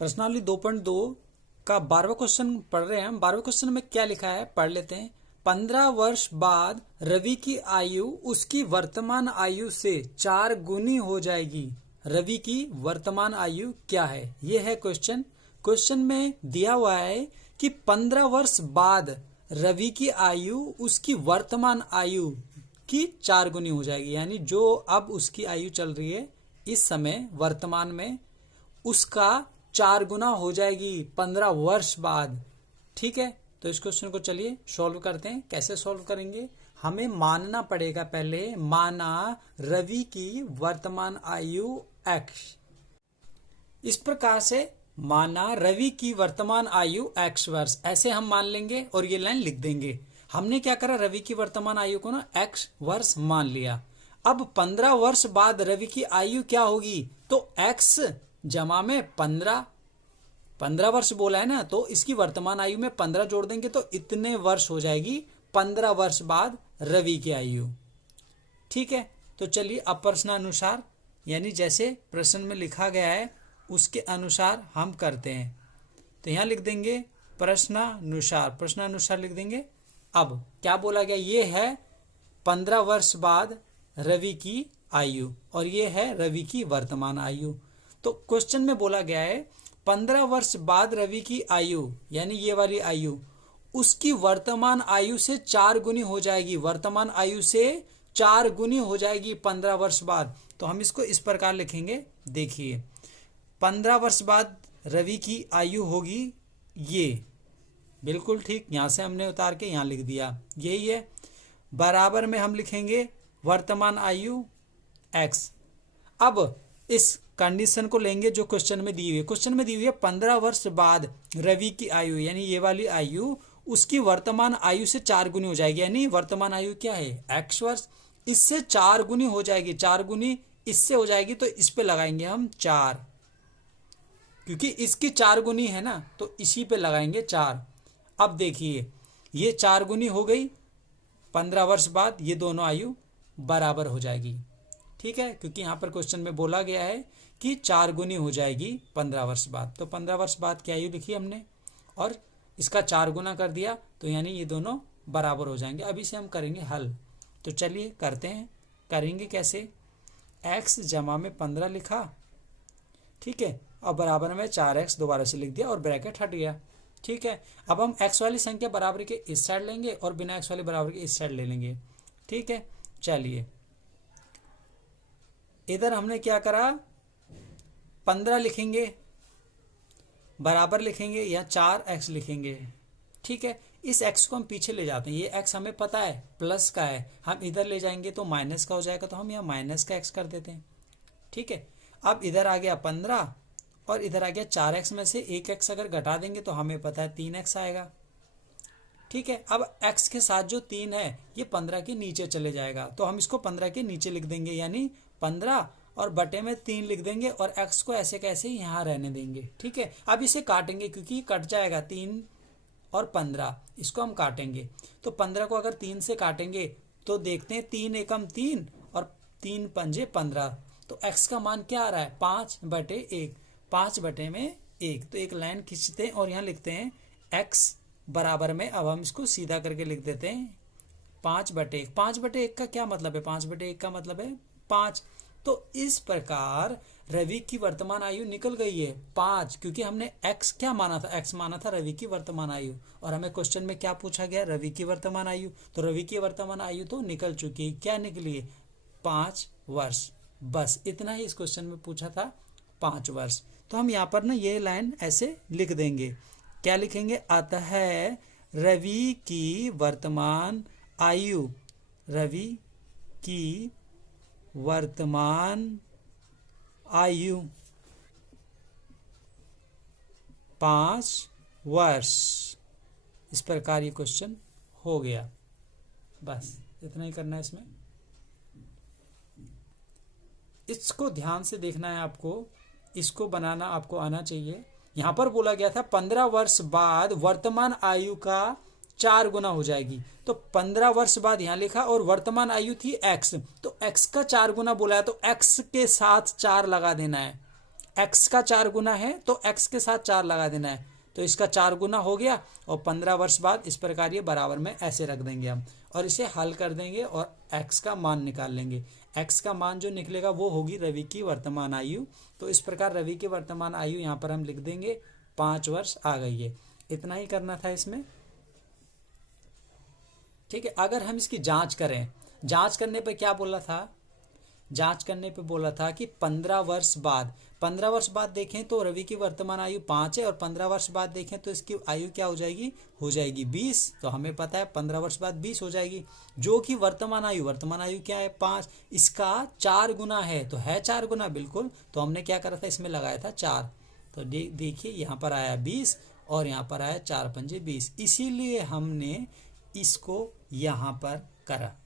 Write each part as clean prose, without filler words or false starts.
प्रश्नावली 2.2 का 12वां क्वेश्चन पढ़ रहे हैं हम। 12वें क्वेश्चन में क्या लिखा है पढ़ लेते हैं। 15 वर्ष बाद रवि की आयु उसकी वर्तमान आयु से 4 गुनी हो जाएगी। रवि की वर्तमान आयु क्या है, यह है क्वेश्चन। क्वेश्चन में दिया हुआ है कि 15 वर्ष बाद रवि की आयु उसकी वर्तमान आयु की 4 गुनी हो जाएगी, यानी जो अब उसकी आयु चल रही है इस समय वर्तमान में उसका 4 गुना हो जाएगी 15 वर्ष बाद। ठीक है, तो इस क्वेश्चन को चलिए सॉल्व करते हैं। कैसे सॉल्व करेंगे, हमें मानना पड़ेगा पहले, माना रवि की वर्तमान आयु x। इस प्रकार से माना रवि की वर्तमान आयु x वर्ष, ऐसे हम मान लेंगे और ये लाइन लिख देंगे। हमने क्या करा, रवि की वर्तमान आयु को ना x वर्ष मान लिया। अब 15 वर्ष बाद रवि की आयु क्या होगी, तो x जमा में 15 वर्ष बोला है ना, तो इसकी वर्तमान आयु में 15 जोड़ देंगे तो इतने वर्ष हो जाएगी 15 वर्ष बाद रवि की आयु। ठीक है, तो चलिए अब प्रश्नानुसार, यानी जैसे प्रश्न में लिखा गया है उसके अनुसार हम करते हैं। तो यहां लिख देंगे प्रश्नानुसार, प्रश्नानुसार लिख देंगे। अब क्या बोला गया, ये है 15 वर्ष बाद रवि की आयु और ये है रवि की वर्तमान आयु। तो क्वेश्चन में बोला गया है 15 वर्ष बाद रवि की आयु, यानी ये वाली आयु उसकी वर्तमान आयु से 4 गुनी हो जाएगी। वर्तमान आयु से 4 गुनी हो जाएगी 15 वर्ष बाद। तो हम इसको इस प्रकार लिखेंगे, देखिए 15 वर्ष बाद रवि की आयु होगी ये, बिल्कुल ठीक, यहां से हमने उतार के यहां लिख दिया, यही है। बराबर में हम लिखेंगे वर्तमान आयु x। अब इस कंडीशन को लेंगे जो क्वेश्चन में दी हुई है। क्वेश्चन में दी हुई है 15 वर्ष बाद रवि की आयु, यानी ये वाली आयु उसकी वर्तमान आयु से 4 गुनी हो जाएगी, यानी वर्तमान आयु क्या है x वर्ष, इससे 4 गुनी हो जाएगी। 4 गुनी इससे हो जाएगी तो इस पे लगाएंगे हम 4, क्योंकि इसकी 4 गुनी है ना, तो इसी पे लगाएंगे 4। अब देखिए ये 4 गुनी हो गई 15 वर्ष बाद, ये दोनों आयु बराबर हो जाएगी। ठीक है, क्योंकि यहाँ पर क्वेश्चन में बोला गया है कि 4 गुनी हो जाएगी 15 वर्ष बाद। तो 15 वर्ष बाद की आयु लिखी हमने और इसका 4 गुना कर दिया, तो यानी ये दोनों बराबर हो जाएंगे। अभी से हम करेंगे हल, तो चलिए करते हैं। करेंगे कैसे, x जमा में 15 लिखा, ठीक है, और बराबर में 4x दोबारा से लिख दिया और ब्रैकेट हट गया। ठीक है, अब हम x वाली संख्या बराबर के इस साइड लेंगे और बिना x वाली बराबर के इस साइड ले लेंगे। ठीक है, चलिए इधर हमने क्या करा, 15 लिखेंगे, बराबर लिखेंगे या 4x लिखेंगे। ठीक है, इस x को हम पीछे ले जाते हैं, ये x हमें पता है प्लस का है, हम इधर ले जाएंगे तो माइनस का हो जाएगा, तो हम यहाँ माइनस का x कर देते हैं। ठीक है, अब इधर आ गया 15 और इधर आ गया 4x में से 1x अगर घटा देंगे तो हमें पता है 3x आएगा। ठीक है, अब x के साथ जो 3 है ये 15 के नीचे चले जाएगा, तो हम इसको 15 के नीचे लिख देंगे, यानी 15 और बटे में 3 लिख देंगे और x को ऐसे कैसे यहाँ रहने देंगे। ठीक है, अब इसे काटेंगे क्योंकि कट जाएगा 3 और 15, इसको हम काटेंगे। तो 15 को अगर 3 से काटेंगे तो देखते हैं 3 एकम 3 और 3 पंजे 15, तो x का मान क्या आ रहा है 5/1, 5 बटे में 1। तो एक लाइन खींचते हैं और यहाँ लिखते हैं x बराबर में, अब हम इसको सीधा करके लिख देते हैं 5/1। 5/1 का क्या मतलब है, 5/1 का मतलब है 5। तो इस प्रकार रवि की वर्तमान आयु निकल गई है 5, क्योंकि हमने x क्या माना था, x माना था रवि की वर्तमान आयु, और हमें क्वेश्चन में क्या पूछा गया, रवि की वर्तमान आयु। तो रवि की वर्तमान आयु तो निकल चुकी है, क्या निकली है 5 वर्ष। बस इतना ही इस क्वेश्चन में पूछा था, 5 वर्ष। तो हम यहाँ पर ना ये लाइन ऐसे लिख देंगे, क्या लिखेंगे, अतः रवि की वर्तमान आयु, रवि की वर्तमान आयु 5 वर्ष। इस प्रकार ये क्वेश्चन हो गया। बस इतना ही करना है इसमें। इसको ध्यान से देखना है आपको, इसको बनाना आपको आना चाहिए। यहां पर बोला गया था 15 वर्ष बाद वर्तमान आयु का 4 गुना हो जाएगी, तो 15 वर्ष बाद यहां लिखा और वर्तमान आयु थी x, तो x का 4 गुना बोला है तो x के साथ 4 लगा देना है। x का 4 गुना है तो x के साथ 4 लगा देना है, तो इसका 4 गुना हो गया और 15 वर्ष बाद इस प्रकार ये बराबर में ऐसे रख देंगे हम और इसे हल कर देंगे और x का मान निकाल लेंगे। x का मान जो निकलेगा वो होगी रवि की वर्तमान आयु। तो इस प्रकार रवि की वर्तमान आयु यहाँ पर हम लिख देंगे 5 वर्ष आ गई है। इतना ही करना था इसमें। ठीक है, अगर हम इसकी जांच करें, जांच करने पे क्या बोला था, जांच करने पे बोला था कि 15 वर्ष बाद, 15 वर्ष बाद देखें तो रवि की वर्तमान आयु 5 है और 15 वर्ष बाद देखें तो इसकी आयु क्या हो जाएगी, हो जाएगी 20। तो हमें पता है 15 वर्ष बाद 20 हो जाएगी, जो कि वर्तमान आयु क्या है 5, इसका 4 गुना है, तो है 4 गुना बिल्कुल। तो हमने क्या करा था, इसमें लगाया था 4। तो देखिए यहाँ पर आया 20 और यहाँ पर आया 4 पंजे 20, इसीलिए हमने इसको यहाँ पर करा।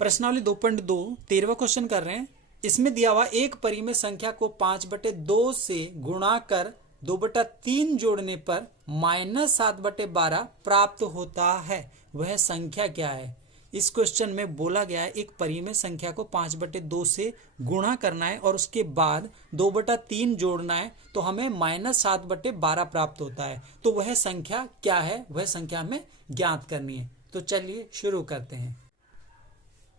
प्रश्नावली 2.2 13वां क्वेश्चन कर रहे हैं। इसमें दिया हुआ एक परिमेय संख्या को 5/2 से गुणा कर 2/3 जोड़ने पर -7/12 प्राप्त होता है, वह संख्या क्या है। इस क्वेश्चन में बोला गया है एक परिमेय संख्या को 5/2 से गुणा करना है और उसके बाद 2/3 जोड़ना है, तो हमें -7/12 प्राप्त होता है। तो वह संख्या क्या है, वह संख्या हमें ज्ञात करनी है। तो चलिए शुरू करते हैं।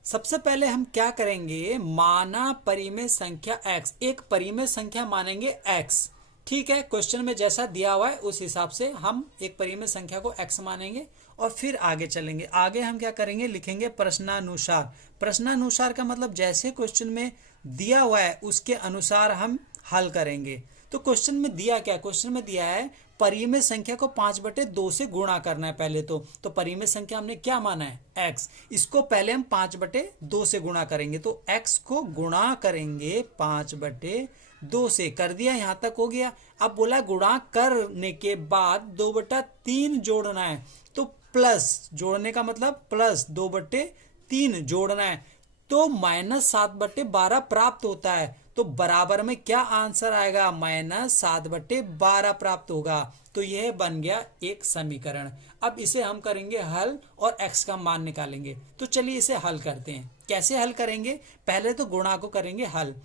सबसे पहले हम क्या करेंगे, माना परिमेय संख्या x, एक परिमेय संख्या मानेंगे x। ठीक है, क्वेश्चन में जैसा दिया हुआ है उस हिसाब से हम एक परिमेय संख्या को x मानेंगे और फिर आगे चलेंगे। आगे हम क्या करेंगे, लिखेंगे प्रश्नानुसार। प्रश्नानुसार का मतलब जैसे क्वेश्चन में दिया हुआ है उसके अनुसार हम हल करेंगे। तो क्वेश्चन में दिया क्या, क्वेश्चन में दिया है परिमेय संख्या को 5/2 से गुणा करना है पहले तो परिमेय संख्या हमने क्या माना है x, इसको पहले हम 5/2 से गुणा करेंगे। तो x को गुणा करेंगे 5/2 से, कर दिया, यहाँ तक हो गया। अब बोला गुणा करने के बाद 2/3 जोड़ना है, तो प्लस, जोड़ने का मतलब प्लस 2/3 जोड़ना है, तो -7/12 प्राप्त होता है। तो बराबर में क्या आंसर आएगा, -7/12 प्राप्त होगा। तो यह बन गया एक समीकरण। अब इसे हम करेंगे हल और x का मान निकालेंगे। तो चलिए इसे हल करते हैं। कैसे हल करेंगे, पहले तो गुणा को करेंगे हल,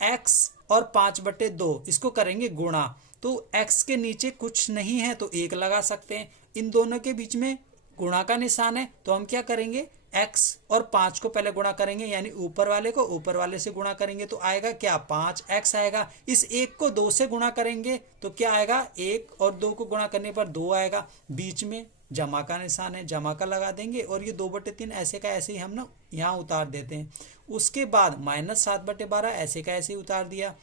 x और 5/2 इसको करेंगे गुणा। तो x के नीचे कुछ नहीं है तो 1 लगा सकते हैं, इन दोनों के बीच में गुणा का निशान है, तो हम क्या करेंगे, x और 5 को पहले गुणा करेंगे, यानी ऊपर वाले को ऊपर वाले से गुणा करेंगे तो आएगा क्या, 5x आएगा। इस 1 को 2 से गुणा करेंगे तो क्या आएगा, 1 और 2 को गुणा करने पर 2 आएगा। बीच में जमा का निशान है, जमा का लगा देंगे और ये 2/3 ऐसे का ऐसे ही हम ना यहाँ उतार देते हैं। उसके बाद -7/12 ऐसे का ऐसे ही उतार दिया।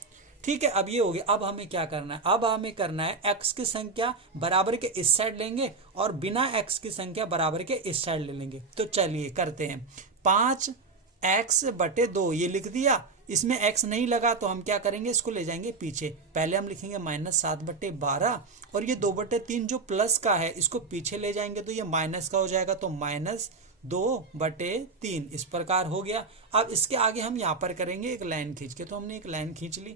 ठीक है, अब ये हो गया। अब हमें क्या करना है, अब हमें करना है x की संख्या बराबर के इस साइड लेंगे और बिना x की संख्या बराबर के इस साइड ले लेंगे। तो चलिए करते हैं, 5x/2 ये लिख दिया, इसमें x नहीं लगा तो हम क्या करेंगे, इसको ले जाएंगे पीछे। पहले हम लिखेंगे -7/12 और ये 2/3 जो प्लस का है इसको पीछे ले जाएंगे तो ये माइनस का हो जाएगा, तो -2/3 इस प्रकार हो गया। अब इसके आगे हम यहाँ पर करेंगे एक लाइन खींच के, तो हमने एक लाइन खींच ली।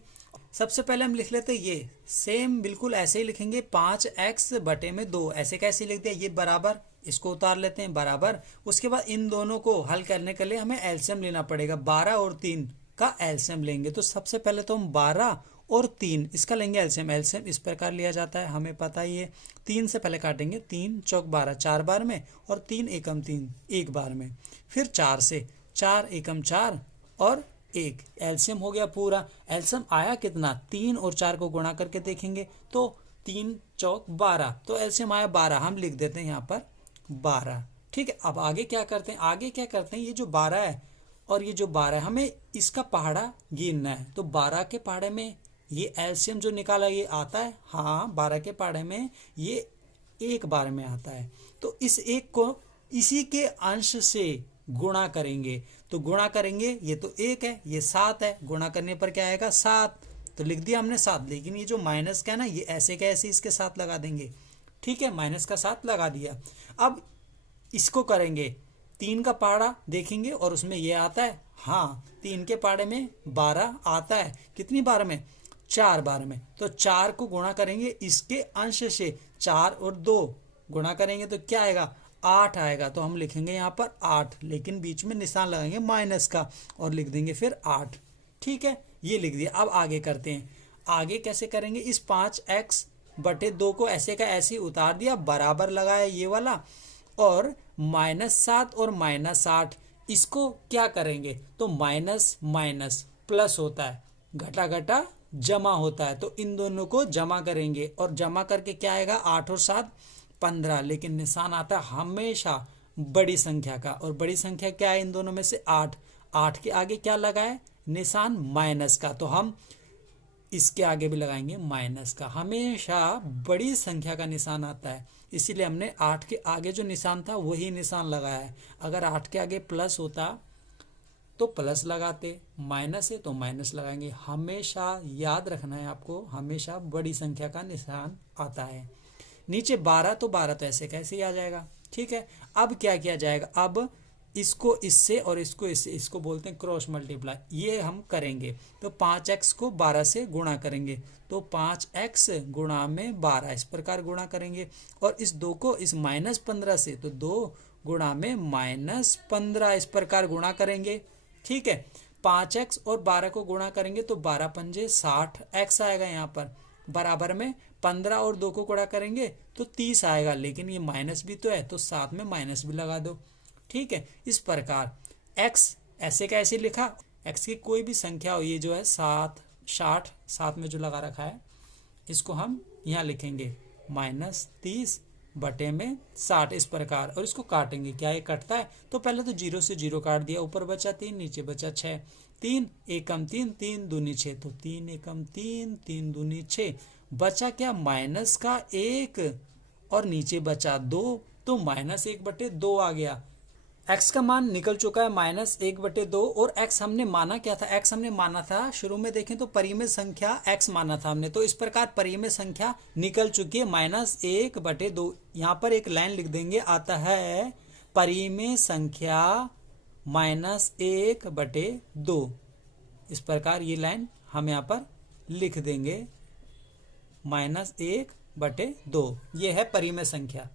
सबसे पहले हम लिख लेते हैं ये सेम बिल्कुल ऐसे ही लिखेंगे, 5x/2 ऐसे कैसे लिख दिया, ये बराबर, इसको उतार लेते हैं बराबर। उसके बाद इन दोनों को हल करने के लिए हमें एलसीएम लेना पड़ेगा, 12 और 3 का एलसीएम लेंगे। तो सबसे पहले तो हम 12 और 3 इसका लेंगे एलसीएम। एलसीएम इस प्रकार लिया जाता है, हमें पता ही है। 3 से पहले काटेंगे, 3 चौक 12 4 बार में और 3 एकम 3 1 बार में, फिर 4 से 4 एकम 4 और 1, एलसीएम हो गया पूरा। एलसीएम आया कितना, 3 और 4 को गुणा करके देखेंगे तो 3 चौक 12, तो एलसीएम आया 12, हम लिख देते हैं यहाँ पर 12। ठीक है, अब आगे क्या करते हैं, आगे क्या करते हैं, ये जो 12 है और ये जो 12 है हमें इसका पहाड़ा गिनना है। तो 12 के पहाड़े में ये एलसीएम जो निकाला ये आता है, हाँ 12 के पहाड़े में ये 1 बार में आता है। तो इस 1 को इसी के अंश से गुणा करेंगे, तो गुणा करेंगे, ये तो 1 है, ये 7 है, गुणा करने पर क्या आएगा 7, तो लिख दिया हमने 7। लेकिन ये जो माइनस का है ना, ये ऐसे का ऐसे इसके साथ लगा देंगे। ठीक है, माइनस का 7 लगा दिया। अब इसको करेंगे, 3 का पहाड़ा देखेंगे और उसमें ये आता है, हाँ 3 के पहाड़े में 12 आता है, कितनी बार में, 4 बार में। तो 4 को गुणा करेंगे इसके अंश से, 4 और 2 गुणा करेंगे तो क्या आएगा, 8 आएगा। तो हम लिखेंगे यहाँ पर 8, लेकिन बीच में निशान लगाएंगे माइनस का और लिख देंगे फिर 8। ठीक है, ये लिख दिया। अब आगे करते हैं, आगे कैसे करेंगे, इस 5x/2 को ऐसे का ऐसे ही उतार दिया, बराबर लगाया ये वाला, और -7 और -8 इसको क्या करेंगे, तो माइनस माइनस प्लस होता है, घटा घटा जमा होता है, तो इन दोनों को जमा करेंगे और जमा करके क्या आएगा, 8 और 7 15, लेकिन निशान आता है हमेशा बड़ी संख्या का, और बड़ी संख्या क्या है इन दोनों में से 8, 8 के आगे क्या लगा है, निशान माइनस का, तो हम इसके आगे भी लगाएंगे माइनस का, हमेशा बड़ी संख्या का निशान आता है, इसीलिए हमने 8 के आगे जो निशान था वही निशान लगाया है। अगर 8 के आगे प्लस होता तो प्लस लगाते, माइनस है तो माइनस लगाएंगे, हमेशा याद रखना है आपको, हमेशा बड़ी संख्या का निशान आता है। नीचे 12 तो 12 तो ऐसे कैसे ही आ जाएगा, ठीक है। अब क्या किया जाएगा, अब इसको इससे और इसको इससे, इसको बोलते हैं क्रॉस मल्टीप्लाई, ये हम करेंगे, तो 5x को 12 से गुणा करेंगे, तो 5x गुणा में 12 इस प्रकार गुणा करेंगे, और इस 2 को इस -15 से, तो 2 गुणा में -15 इस प्रकार गुणा करेंगे, ठीक है। 5x और 12 को गुणा करेंगे तो 12 पंजे 60x आएगा, यहाँ पर बराबर में 15 और 2 को गुणा करेंगे तो 30 आएगा, लेकिन ये माइनस भी तो है तो साथ में माइनस भी लगा दो, ठीक है। इस प्रकार x ऐसे का ऐसे लिखा, x की कोई भी संख्या हो, ये जो है 7 60 साथ में जो लगा रखा है इसको हम यहाँ लिखेंगे -30 बटे में 60 इस प्रकार, और इसको काटेंगे, क्या ये कटता है, तो पहले तो 0 से 0 काट दिया, ऊपर बचा 3 नीचे बचा 6, 3 एकम 3 3 दूनी 6, तो 3 एकम 3 3 दूनी 6, बचा क्या माइनस का 1 और नीचे बचा 2, तो -1/2 आ गया। x का मान निकल चुका है -1/2, और x हमने माना क्या था, x हमने माना था शुरू में देखें तो परिमेय संख्या x माना था हमने, तो इस प्रकार परिमेय संख्या निकल चुकी है -1/2। यहाँ पर एक लाइन लिख देंगे, आता है परिमेय संख्या -1/2, इस प्रकार ये लाइन हम यहाँ पर लिख देंगे, -1/2 ये है परिमेय संख्या।